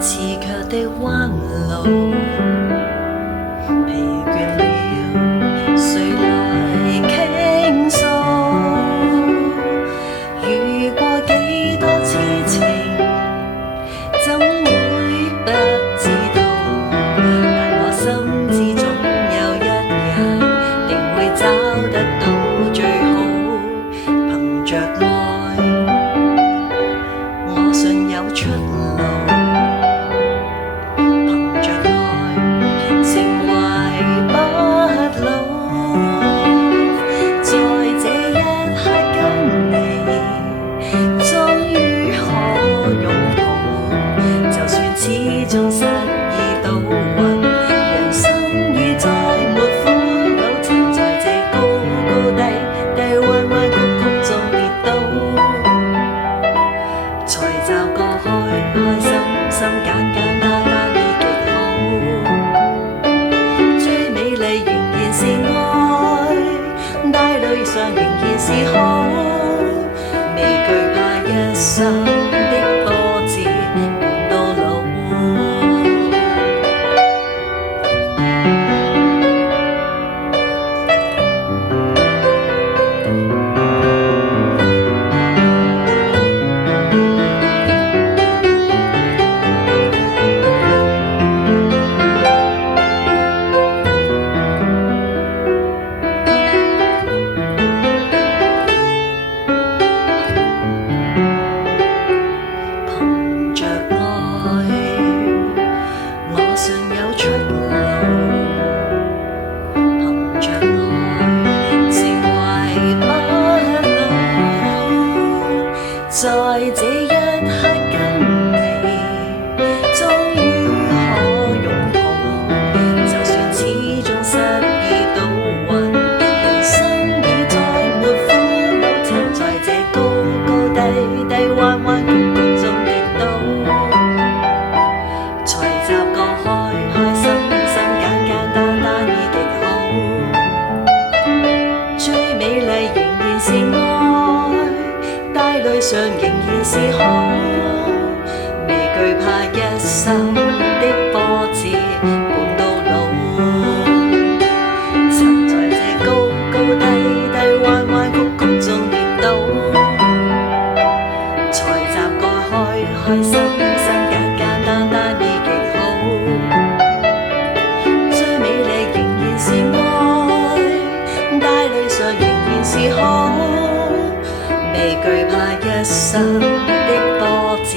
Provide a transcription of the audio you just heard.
崎嶇的彎路，疲倦了，誰來傾訴？遇過幾多痴情，怎會不知道？但我心知總有一日，定會找得到最好。憑着愛，我信有出路。憑着愛，情懷不老。在這一刻跟你，終於可擁抱。就算始終失意倒運，人生已再沒苦惱，曾在這高高低低、彎彎曲曲中跌倒，才驟覺開心心簡簡單單已極好。最美麗仍然是愛，帶淚上仍然是好，未懼怕一生的波折伴到老。憑着愛，我信有出路。憑着愛，情懷不老。在這一刻跟你，終於可擁抱。就算始終失意倒運，人生已再沒苦惱，曾在這高高低低、彎彎曲曲中跌倒，才驟覺開心心簡簡單單已極好。最美麗仍然是愛，帶淚上仍然是好，未懼怕一生的波折伴到老。曾在這高高低低、彎彎曲曲中跌倒，才習覺開心心簡簡單單已極好。最美麗仍然是愛，帶淚上仍然是好，未懼怕一生的波折。